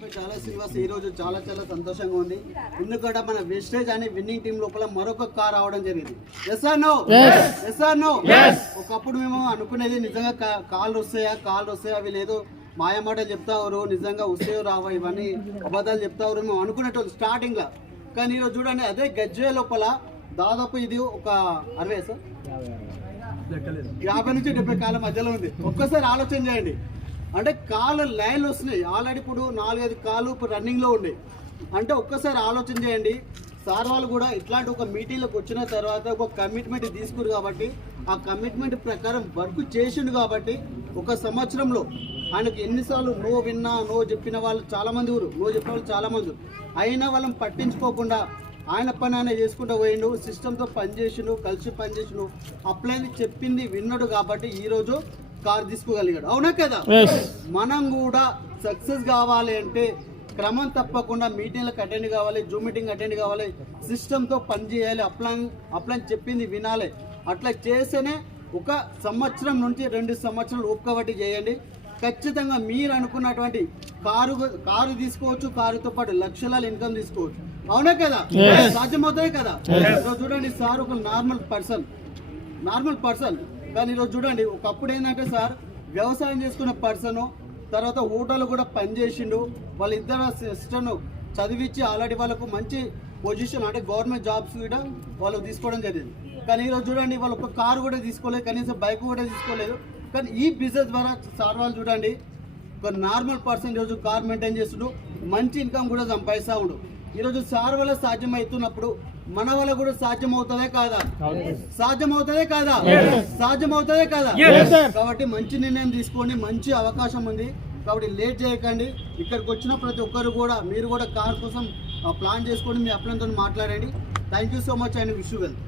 చాలా శ్రీనివాస్ ఈ రోజు చాలా సంతోషంగా ఉంది. ఎందుకంటే మన వెస్టేజ్ అనే విన్నింగ్ టీం లోపల మరొక కార్ రావడం జరిగింది. ఎస్ ఆర్ నో ఒకప్పుడు మేము అనుకునేది నిజంగా కాళ్ళు వస్తాయా వీళ్ళు మాయమాటలు చెప్తారు, నిజంగా వస్తాయో రావా ఇవన్నీ అబద్ధాలు చెప్తారు మేము అనుకునేటోళ్ళు స్టార్టింగ్ లా. కానీ ఈరోజు చూడండి అదే గజ్వే లోపల దాదాపు ఇది ఒక 50 నుంచి 70 కాళ్ళ మధ్యలో ఉంది. ఒక్కసారి ఆలోచన చేయండి, అంటే కాళ్ళు లైన్లు వస్తున్నాయి. ఆల్రెడీ ఇప్పుడు 4-5 కాళ్ళు ఇప్పుడు రన్నింగ్లో ఉన్నాయి. అంటే ఒక్కసారి ఆలోచన చేయండి. సార్ వాళ్ళు కూడా ఇట్లాంటి ఒక మీటింగ్లోకి వచ్చిన తర్వాత ఒక కమిట్మెంట్ తీసుకురు కాబట్టి ఆ కమిట్మెంట్ ప్రకారం వర్క్ చేసిండు కాబట్టి ఒక సంవత్సరంలో ఆయనకు ఎన్నిసార్లు నో చెప్పిన వాళ్ళు చాలామంది చాలామంది అయినా వాళ్ళని పట్టించుకోకుండా ఆయన పని ఆయన చేసుకుంటూ పోయిండు. సిస్టంతో పనిచేసిండు, కలిసి పనిచేసిండు, అప్లైన్ చెప్పింది విన్నాడు కాబట్టి ఈరోజు కార్ తీసుకోగలిగాడు. అవునా కదా? మనం కూడా సక్సెస్ కావాలి అంటే క్రమం తప్పకుండా మీటింగ్లకు అటెండ్ కావాలి, జూమ్ మీటింగ్ అటెండ్ కావాలి, సిస్టంతో పని చేయాలి, అప్లైన్ చెప్పింది వినాలి. అట్లా చేస్తేనే 1 సంవత్సరం నుంచి 2 సంవత్సరాలు ఒక్కబట్టి చేయండి. ఖచ్చితంగా మీరు అనుకున్నటువంటి కారు తీసుకోవచ్చు, కారుతో పాటు లక్షల ఇన్కమ్ తీసుకోవచ్చు. అవునా కదా? సాధ్యమవుతాయి కదా? చూడండి సార్ ఒక నార్మల్ పర్సన్ కానీ ఈరోజు చూడండి ఒకప్పుడు ఏంటంటే సార్ వ్యవసాయం చేసుకున్న పర్సన్ తర్వాత హోటల్ కూడా పనిచేసిండు. వాళ్ళిద్దరు సిస్టర్ను చదివించి ఆల్రెడీ వాళ్ళకు మంచి పొజిషన్ అంటే గవర్నమెంట్ జాబ్స్ కూడా వాళ్ళు తీసుకోవడం జరిగింది. కానీ ఈరోజు చూడండి వాళ్ళు ఒక కారు కూడా తీసుకోలేదు, కనీసం బైక్ కూడా తీసుకోలేదు. కానీ ఈ బిజినెస్ ద్వారా సార్ వాళ్ళు చూడండి ఒక నార్మల్ పర్సన్ ఈరోజు కార్ మెయింటైన్ చేస్తుండు, మంచి ఇన్కమ్ కూడా సంపాదిస్తూ ఉండు. ఈరోజు సార్ వల్ల సాధ్యం అవుతున్నప్పుడు మన వల్ల కూడా సాధ్యమవుతుందే కాదా? కాబట్టి మంచి నిర్ణయం తీసుకోండి, మంచి అవకాశం ఉంది కాబట్టి లేట్ చేయకండి. ఇక్కడికి వచ్చిన ప్రతి ఒక్కరు కూడా మీరు కూడా కార్ కోసం ప్లాన్ చేసుకోండి, మీ అప్లైన్తో మాట్లాడండి. Thank you so much and wish you well.